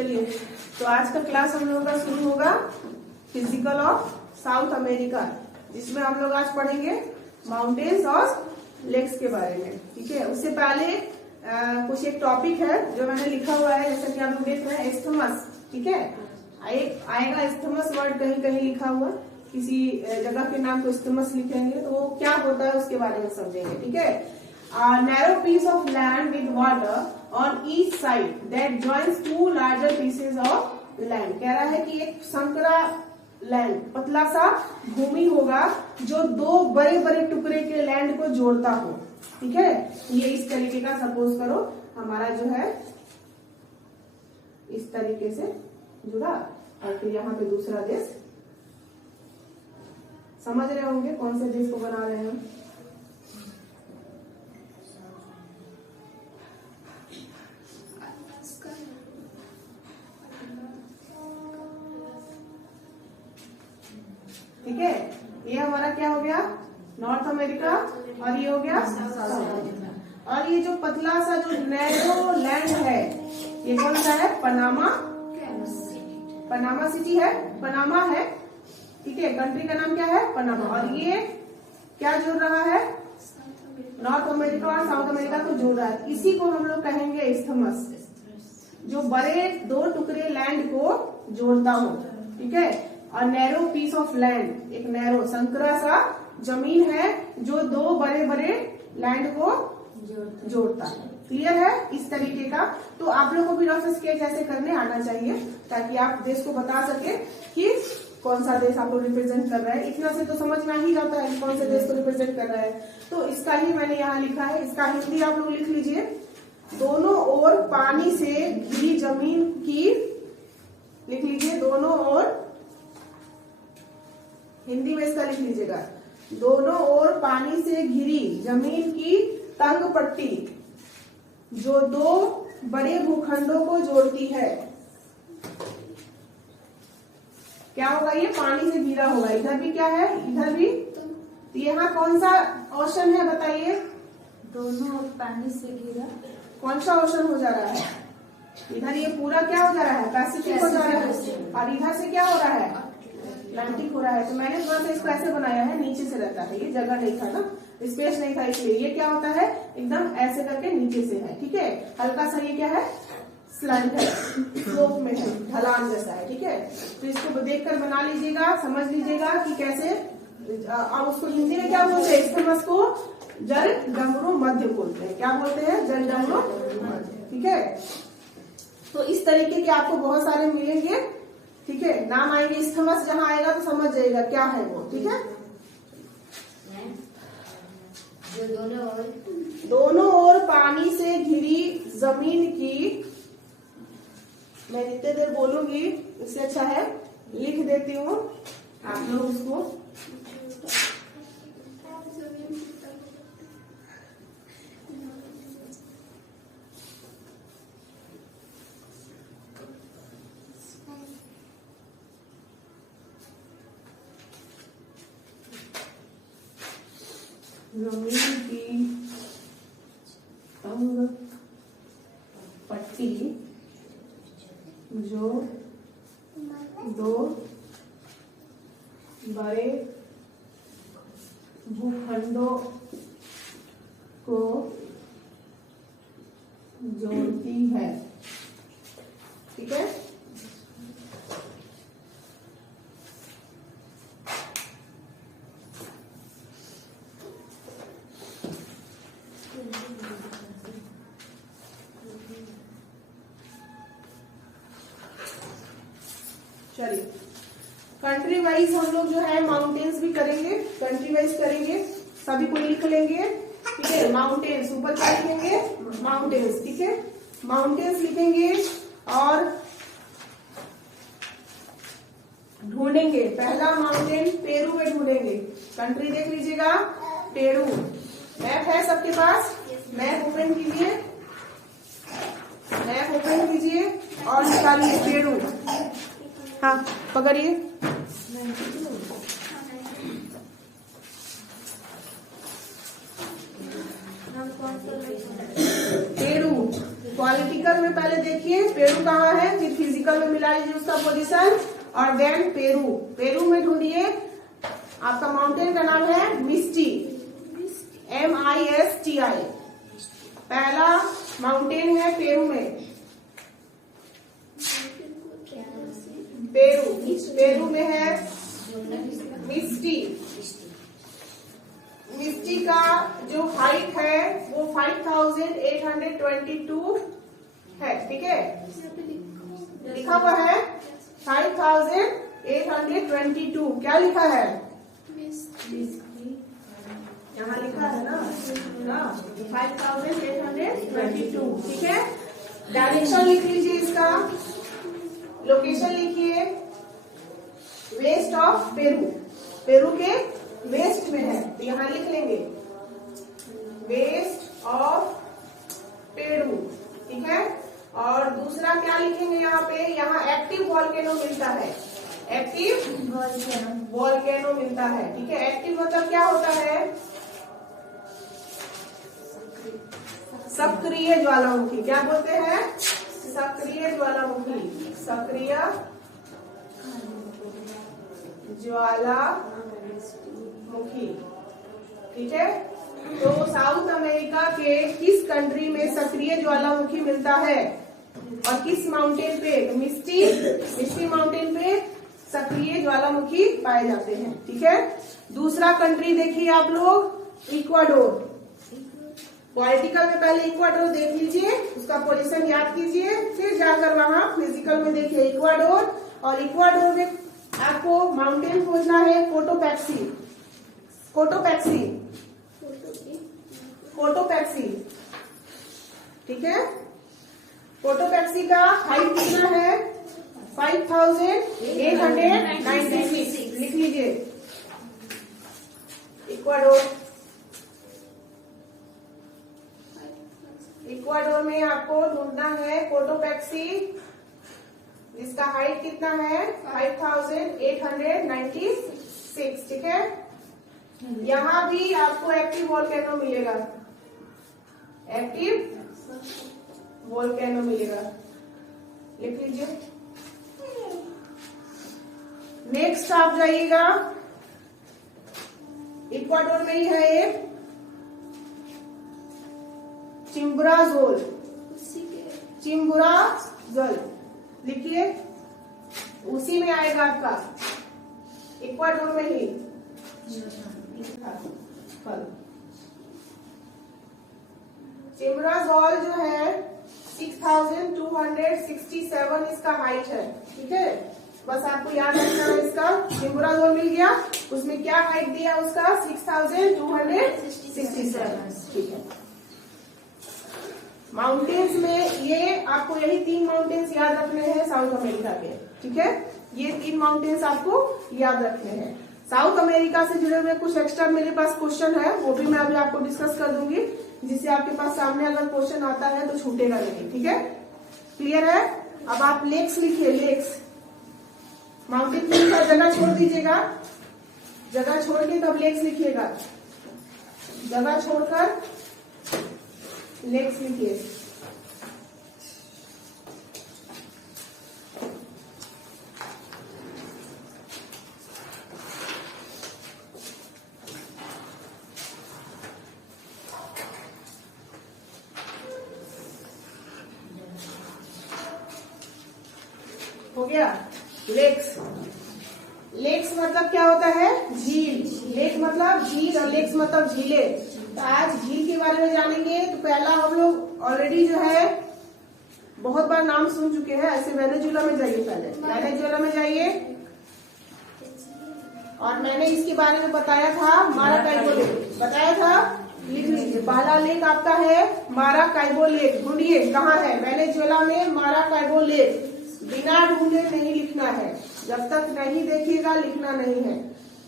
चलिए, तो आज का क्लास हम लोगों का शुरू होगा फिजिकल ऑफ साउथ अमेरिका, जिसमें हम लोग आज पढ़ेंगे माउंटेन्स और लेक्स के बारे में। ठीक है, उससे पहले कुछ एक टॉपिक है जो मैंने लिखा हुआ है, जैसा कि आप लोग देख रहे हैं, एस्थमस। ठीक है, आएगा एस्थमस वर्ड कहीं कहीं लिखा हुआ, किसी जगह के नाम को एस्थमस लिखेंगे तो वो क्या होता है उसके बारे में समझेंगे। ठीक है, narrow piece of land with water on each side that joins two larger pieces of land. कह रहा है कि एक संकरा लैंड, पतला सा भूमि होगा जो दो बड़े बड़े टुकड़े के लैंड को जोड़ता हो। ठीक है, ये इस तरीके का सपोज करो हमारा जो है इस तरीके से जुड़ा, और फिर यहाँ पे दूसरा देश। समझ रहे होंगे कौन से देश को बना रहे हैं। ठीक है, ये हमारा क्या हो गया, नॉर्थ अमेरिका, और ये हो गया साउथ अमेरिका। और ये जो पतला सा जो नैरो लैंड है, ये कौन सा है, पनामा सिटी है, पनामा है। ठीक है, कंट्री का नाम क्या है, पनामा। और ये क्या जोड़ रहा है, नॉर्थ अमेरिका और साउथ अमेरिका को जोड़ रहा है। इसी को हम लोग कहेंगे इस्थमस, जो बड़े दो टुकड़े लैंड को जोड़ता हो। ठीक है, और नैरो पीस ऑफ लैंड, एक नैरो संकरा सा जमीन है जो दो बड़े बड़े लैंड को जोड़ता है। क्लियर है इस तरीके का। तो आप लोग को भी रफ स्केच ऐसे करने आना चाहिए, ताकि आप देश को बता सके कि कौन सा देश आप लोग रिप्रेजेंट कर रहा है। इतना से तो समझ में ही जाता है कौन से देश को रिप्रेजेंट कर रहा है। तो इसका ही मैंने यहाँ लिखा है, इसका हिंदी आप लोग लिख लीजिए। दोनों ओर पानी से घिरी जमीन की, लिख लीजिए, दोनों ओर, हिंदी में इसका लिख लीजिएगा, दोनों ओर पानी से घिरी जमीन की तंग पट्टी जो दो बड़े भूखंडों को जोड़ती है। क्या होगा, ये पानी से घिरा होगा। इधर भी क्या है, इधर भी। तो यहाँ कौन सा ओशन है बताइए, दोनों ओर पानी से घिरा, कौन सा ओशन हो जा रहा है, इधर ये पूरा क्या हो जा रहा है, पैसिफिक हो जा रहा है, और इधर से क्या हो रहा है, अटलांटिक हो रहा है। तो मैंने थोड़ा सा इसको ऐसे बनाया है, नीचे से रहता है, ये जगह नहीं था ना, स्पेस नहीं था, इसलिए ये क्या होता है, एकदम ऐसे करके नीचे से है। ठीक है, हल्का सा ये क्या है, स्लैंट है, स्लोप में है, ढलान जैसा है। ठीक है, तो इसको देखकर बना लीजिएगा, समझ लीजिएगा कि कैसे। अब उसको हिंदी में क्या बोलते हैं, इस्थमस को जल डमरू मध्य बोलते हैं। क्या बोलते हैं, जल डमरू मध्य। ठीक है, तो इस तरीके के आपको बहुत सारे मिलेंगे। ठीक है, नाम आएंगे इस्थमस, जहां आएगा तो समझ जाइएगा क्या है वो। ठीक है, जो दोनों ओर पानी से घिरी जमीन की, मैं जितने देर बोलूंगी उससे अच्छा है लिख देती हूँ, आप लोग उसको जमीन की तंग पट्टी जो दो बड़े भूखंडों को जोड़ती है। ठीक है, चलिए कंट्री वाइज हम लोग जो है माउंटेन्स भी करेंगे, कंट्री वाइज करेंगे, सभी को लिख लेंगे। ठीक है, माउंटेन्स ऊपर क्या लिखेंगे, माउंटेन्स। ठीक है, माउंटेन्स लिखेंगे और ढूंढेंगे। पहला माउंटेन पेरू में ढूंढेंगे। कंट्री देख लीजिएगा, पेरू। मैप है सबके पास, मैप ओपन कीजिए, मैप ओपन कीजिए और निकालिए पेरू। हाँ पकड़िए, पेरू पॉलिटिकल में पहले देखिए पेरू कहाँ है, फिर फिजिकल फिजिकल में मिला लीजिए उसका पोजीशन। और देन पेरू, पेरू में ढूंढिए, आपका माउंटेन का नाम है मिस्टी, MISTI, पहला माउंटेन है पेरू में, पेरू, पेरू में है मिस्टी। मिस्टी का जो हाइट है वो 5822 है, ठीक है, लिखा हुआ है 5822। क्या लिखा है, यहाँ लिखा है ना 5822, ठीक है। डायरेक्शन लिख लीजिए, इसका लोकेशन लिखिए, वेस्ट ऑफ पेरू, पेरू के वेस्ट में है, तो यहाँ लिख लेंगे वेस्ट ऑफ पेरू, ठीक है। और दूसरा क्या लिखेंगे यहाँ पे, यहाँ एक्टिव वॉल्केनो मिलता है, एक्टिव वॉल्केनो मिलता है, ठीक है। एक्टिव मतलब क्या होता है, सक्रिय ज्वालामुखी, क्या बोलते हैं, सक्रिय ज्वालामुखी, सक्रिय ज्वालामुखी, ठीक है। तो साउथ अमेरिका के किस कंट्री में सक्रिय ज्वालामुखी मिलता है और किस माउंटेन पे, मिस्टी माउंटेन पे सक्रिय ज्वालामुखी पाए जाते हैं, ठीक है। दूसरा कंट्री देखिए आप लोग, इक्वाडोर। पॉलिटिकल में पहले इक्वाडोर देख लीजिए, उसका पोजीशन याद कीजिए, फिर जाकर वहां फिजिकल में देखिए इक्वाडोर। और इक्वाडोर में आपको माउंटेन खोजना है कोटोपैक्सी, कोटोपैक्सी, कोटोपैक्सी, ठीक है। कोटोपैक्सी का हाइट कितना है, 5896, लिख लीजिए इक्वाडोर। इक्वाडोर में आपको ढूंढना है कोटोपैक्सी, जिसका हाइट कितना है 5896, ठीक है। यहाँ भी आपको एक्टिव वोल्केनो मिलेगा, एक्टिव वोल्केनो मिलेगा, लिख लीजिए। नेक्स्ट आप जाइएगा, इक्वाडोर में ही है एक चिम्बुराजोल, चिम्बुराजोल, लिखिए, उसी में आएगा आपका, इक्वाडोर में ही। चिम्बुराजोल जो है 6267 इसका हाइट है, ठीक है। बस आपको याद रखना है इसका, चिम्बुराजोल मिल गया, उसमें क्या हाइट दिया उसका 6267, ठीक है। माउंटेन्स में ये आपको यही 3 माउंटेन्स याद रखने हैं साउथ अमेरिका के, ठीक है। ये 3 माउंटेन्स आपको याद रखने हैं। साउथ अमेरिका से जुड़े हुए कुछ एक्स्ट्रा मेरे पास क्वेश्चन है, वो भी मैं अभी आपको डिस्कस कर दूंगी, जिससे आपके पास सामने अगर क्वेश्चन आता है तो छूटेगा नहीं, ठीक है। क्लियर है। अब आप लेक्स लिखिए, लेक्स, माउंटेन का जगह छोड़ दीजिएगा, जगह छोड़ के तब लेक्स लिखिएगा, जगह छोड़कर लेक्स लिखिए। हो गया लेक्स। लेक्स मतलब क्या होता है, झील। लेक मतलब झील और लेक्स मतलब झीले। तो आज झील के बारे में जानेंगे। तो पहला हम लोग ऑलरेडी जो है बहुत बार नाम सुन चुके हैं। ऐसे वेनेजुएला में जाइए, पहले वेनेजुएला में जाइए, और मैंने इसके बारे में बताया था, माराकाइबो लेक बताया था, लिख लीजिए। पहला लेक आपका है माराकाइबो लेक। ढूंढिए कहाँ है, वेनेजुएला में माराकाइबो लेक। बिना ढूंढे नहीं लिखना है, जब तक नहीं देखिएगा लिखना नहीं है।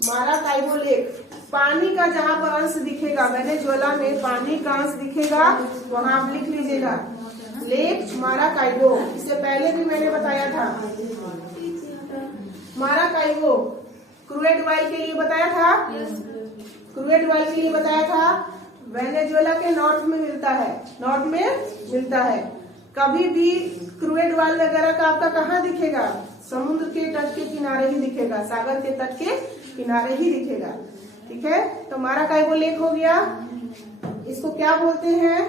माराकाइबो लेक, पानी का जहाँ पर अंश दिखेगा, वेनेजुएला में पानी का अंश दिखेगा, वहाँ आप लिख लीजिएगा लेक माराकाइबो। इससे पहले भी मैंने बताया था माराकाइबो क्रूड ऑयल के लिए बताया था, क्रूड ऑयल के लिए बताया था। वेनेजुएला के नॉर्थ में मिलता है, नॉर्थ में मिलता है। कभी भी क्रूड ऑयल वगैरह का आपका कहाँ दिखेगा? समुद्र के तट के किनारे ही दिखेगा, सागर के तट के किनारे ही दिखेगा। ठीक है, तो माराकाइबो लेक हो गया। इसको क्या बोलते हैं?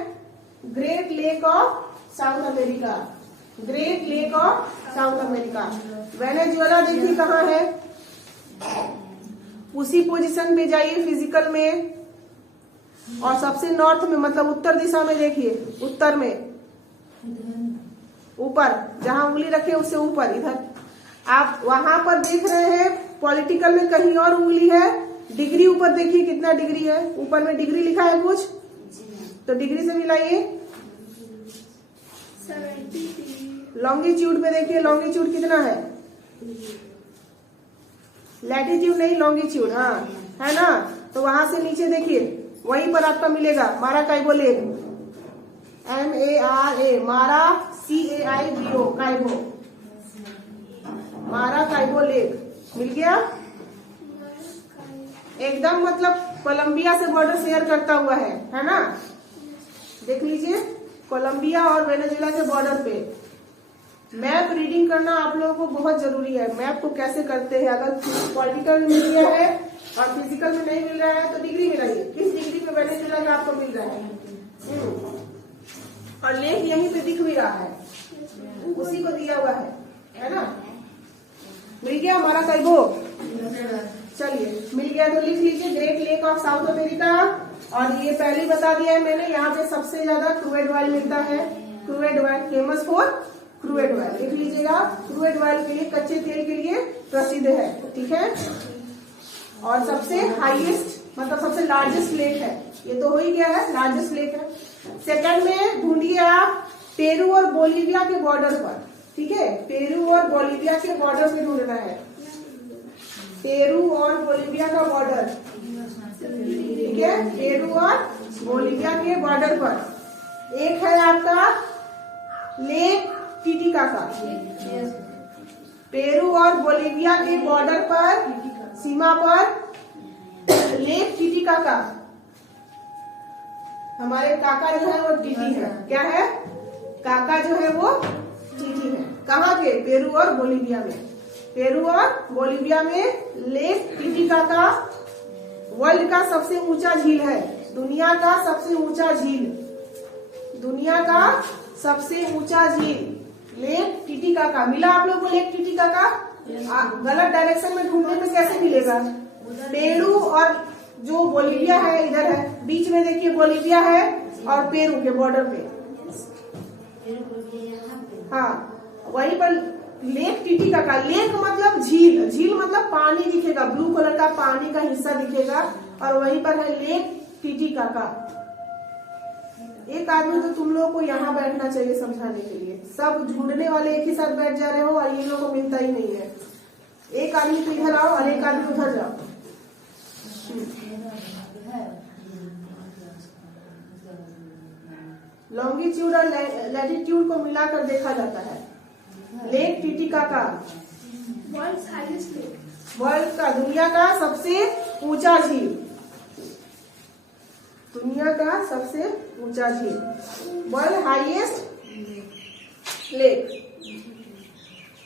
Great lake of south America. Great lake of south America. Venezuela देखिए कहाँ है, उसी पोजीशन पे जाइए फिजिकल में, और सबसे नॉर्थ में मतलब उत्तर दिशा में देखिए, उत्तर में ऊपर जहां उंगली रखे उससे ऊपर इधर आप वहां पर देख रहे हैं। पॉलिटिकल में कहीं और उंगली है, डिग्री ऊपर देखिए कितना डिग्री है, ऊपर में डिग्री लिखा है कुछ, तो डिग्री से मिलाइए। लॉन्गिट्यूड पे देखिए, लॉन्गिट्यूड कितना है? लैटिट्यूड नहीं, लॉन्गिट्यूड, हाँ है ना। तो वहां से नीचे देखिए, वहीं पर आपका मिलेगा माराकाइबो लेक, MARA, मारा CAIBO, काइबो, माराकाइबो लेक मिल गया। एकदम मतलब कोलंबिया से बॉर्डर शेयर करता हुआ है ना। देख लीजिए, कोलंबिया और वेनेजुएला के बॉर्डर पे। मैप रीडिंग करना आप लोगों को बहुत जरूरी है। मैप को कैसे करते हैं, अगर पॉलिटिकल में मिल गया है और फिजिकल में नहीं मिल रहा है तो डिग्री मिलाइए, किस डिग्री पे वेनेजुएला का आपको मिल रहा है। और लेक यहीं पे दिख भी रहा है, उसी को दिया हुआ है ना। मिल गया माराकाइबो? चलिए मिल गया तो लिख लीजिए, great lake of south America. और ये पहले ही बता दिया है मैंने, यहाँ पे सबसे ज्यादा क्रूड ऑयल मिलता है। Crude oil famous for crude oil, लिख लीजिएगा। क्रूड ऑयल के लिए, कच्चे तेल के लिए प्रसिद्ध है। ठीक है, और सबसे हाईएस्ट मतलब सबसे लार्जेस्ट लेक है, ये तो हो ही गया है, लार्जेस्ट लेक है। सेकंड में ढूंढिए आप पेरू और बोलीविया के बॉर्डर पर। ठीक है, पेरू और बोलीविया के बॉर्डर पे ढूंढना है, पेरू और बोलीविया का बॉर्डर। ठीक है, पेरू और बोलीविया के बॉर्डर पर एक है आपका लेक टिटिकाका। पेरू और बोलीविया के बॉर्डर पर, सीमा पर लेक टिटिकाका। हमारे काका जो है वो टीटी है। क्या है? काका जो है वो टीटी है। कहाँ के? पेरू और बोलीविया में। पेरू और बोलीविया में लेक टिटिकाका वर्ल्ड का सबसे ऊंचा झील है, दुनिया का सबसे ऊंचा झील, दुनिया का सबसे ऊंचा झील लेक टिटिकाका। मिला आप लोग को लेक टिटिकाका? गलत डायरेक्शन में ढूंढने में कैसे मिलेगा? पेरू और जो बोलीविया है इधर है, बीच में देखिए बोलीविया है और पेरू के बॉर्डर पे, हाँ वहीं पर लेक टिटिकाका। लेक मतलब झील, झील मतलब पानी दिखेगा, ब्लू कलर का पानी का हिस्सा दिखेगा, और वहीं पर है लेक टिटिकाका। एक आदमी तो तुम लोगों को यहाँ बैठना चाहिए समझाने के लिए। सब ढूंढने वाले एक ही साथ बैठ जा रहे हो और ये लोगों को मिलता ही नहीं है। एक आदमी तो इधर आओ और एक आदमी उधर जाओ। लॉन्गिट्यूड और लैटिट्यूड को मिलाकर देखा जाता है। लेक टिटिकाका वर्ल्ड का, दुनिया का सबसे ऊंचा झील, दुनिया का सबसे ऊंचा झील, वर्ल्ड हाईएस्ट लेक।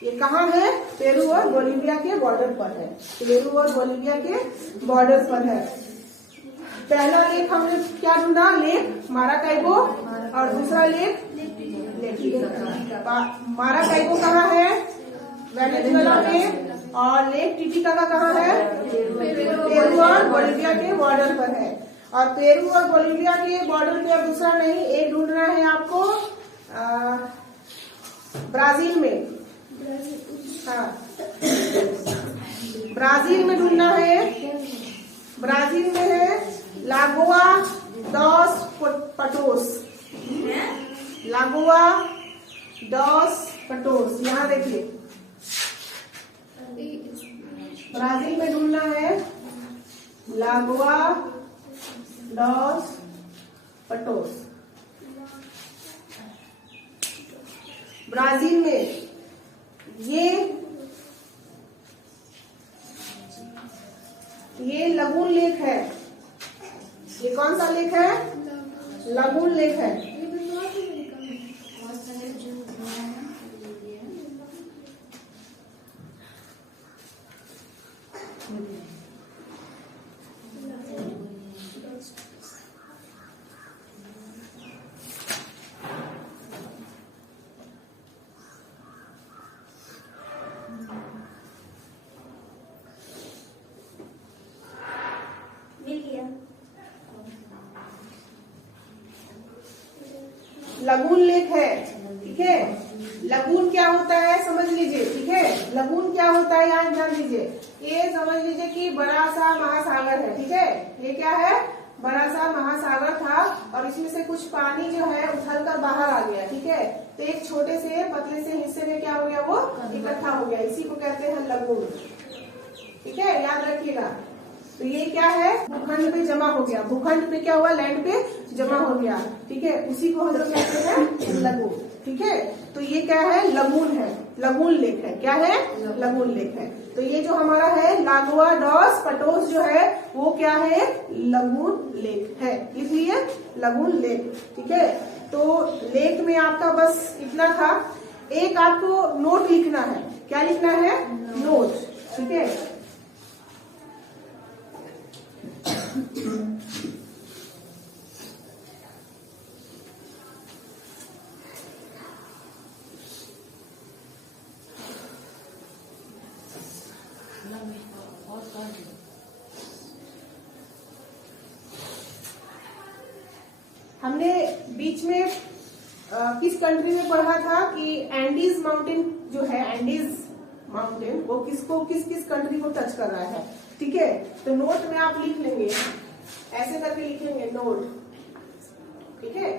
ये कहाँ है? पेरू और बोलीविया के बॉर्डर पर है, पेरू और बोलीविया के बॉर्डर पर है। पहला लेक हमने क्या ढूंढा? लेक माराकाइबो, और दूसरा लेक माराकाइबो कहाँ है? वेनेजुएला में, और लेक टिटिकाका कहाँ है? पेरू और बोलीविया के बॉर्डर पर है। और पेरू और बोलीविया के बॉर्डर पे अब दूसरा नहीं, एक ढूंढना है आपको ब्राजील में। हाँ, ब्राजील में ढूंढना है। ब्राजील में है लागोआ डॉस पटोस, लागोआ डॉस पटोस। यहाँ देखिए, ब्राजील में ढूंढना है लागोआ डॉस पटोस। ब्राजील में ये लगून लेक है। ये कौन सा लेक है? लगून लेक है। लगून लेक है, ठीक है। लगून क्या होता है समझ लीजिए, ठीक है। लगून क्या होता है यहाँ ध्यान दीजिए। ये समझ लीजिए कि बड़ा सा महासागर है, ठीक है। ये क्या है, बड़ा सा महासागर था और इसमें से कुछ पानी जो है उछल कर बाहर आ गया, ठीक है। तो एक छोटे से पतले से हिस्से में क्या हो गया, वो इकट्ठा हो गया, इसी को कहते हैं लगून, ठीक है, याद रखिएगा। तो ये क्या है, भूखंड पे जमा हो गया, भूखंड पे क्या हुआ, लैंड पे जमा हो गया, ठीक है, उसी को हम लोग कहते हैं लगून, ठीक है। तो ये क्या है, लगून है, लगून लेक है, क्या है, लगून लेक है। तो ये जो हमारा है लागुआ डॉस पटोस जो है वो क्या है, लगून लेक है, इसलिए लगून लेक, ठीक है। तो लेक में आपका बस इतना था। एक आपको नोट लिखना है, क्या लिखना है, नोट, ठीक है। हमने बीच में किस कंट्री में पढ़ा था कि एंडीज माउंटेन जो है, एंडीज माउंटेन वो किसको किस किस कंट्री को टच कर रहा है, ठीक है। तो नोट में आप लिख लेंगे, ऐसे करके लिखेंगे नोट, ठीक है।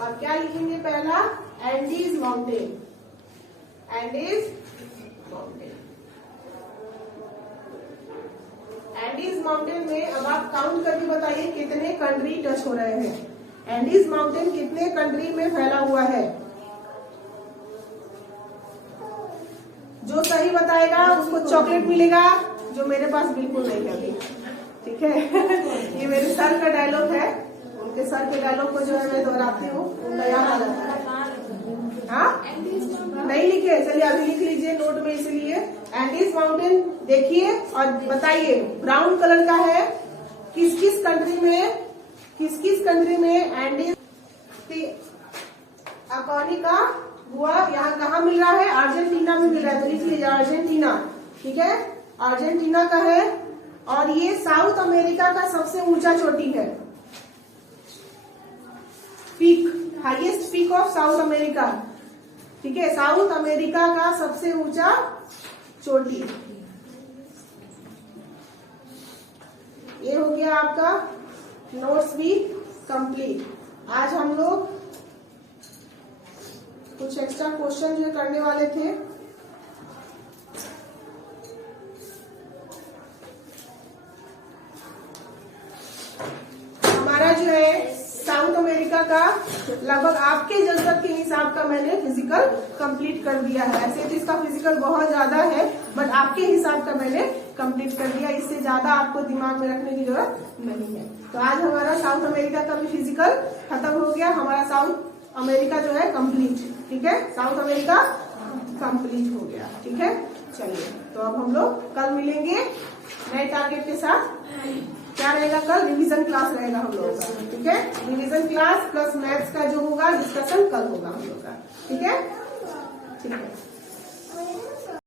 और क्या लिखेंगे, पहला Andes mountain, Andes mountain. Andes mountain में अब आप काउंट करके बताइए कितने कंट्री टच हो रहे हैं। एंडीज माउंटेन कितने कंट्री में फैला हुआ है, जो सही बताएगा उसको चॉकलेट मिलेगा, जो मेरे पास बिल्कुल नहीं है अभी, ठीक है। ये मेरे सर का डायलॉग है, उनके सर के डायलॉग को जो है मैं दोहराती हूँ, उनका याद आ जाता है। हाँ नहीं लिखे, चलिए अभी लिख लीजिए नोट में। इसलिए एंडीज माउंटेन देखिए और बताइए, ब्राउन कलर का है, किस किस कंट्री में एंडीज अकानी का हुआ, यहाँ कहाँ मिल रहा है, अर्जेंटीना में मिल रहा है, तो लिख लीजिए अर्जेंटीना, ठीक है, अर्जेंटीना का है। और ये साउथ अमेरिका का सबसे ऊंचा चोटी है, peak, highest peak of south America, ठीक है, साउथ अमेरिका का सबसे ऊंचा चोटी। ये हो गया आपका नोट्स भी कंप्लीट। आज हम लोग कुछ एक्स्ट्रा क्वेश्चन जो करने वाले थे। हमारा जो है साउथ अमेरिका का लगभग आपके जरूरत के हिसाब का मैंने फिजिकल कंप्लीट कर दिया है। ऐसे तो इसका फिजिकल बहुत ज्यादा है, बट आपके हिसाब का मैंने कंप्लीट कर दिया, इससे ज्यादा आपको दिमाग में रखने की जरूरत नहीं है। तो आज हमारा साउथ अमेरिका का भी फिजिकल खत्म हो गया, हमारा साउथ अमेरिका जो है कंप्लीट, ठीक है, साउथ अमेरिका कंप्लीट हो गया, ठीक है। चलिए तो अब हम लोग कल मिलेंगे नए टारगेट के साथ। क्या रहेगा कल, रिवीजन क्लास रहेगा हम लोगों का, ठीक है। रिवीजन क्लास प्लस मैथ्स का जो होगा डिस्कशन कल होगा हम लोग का, ठीक है, ठीक है।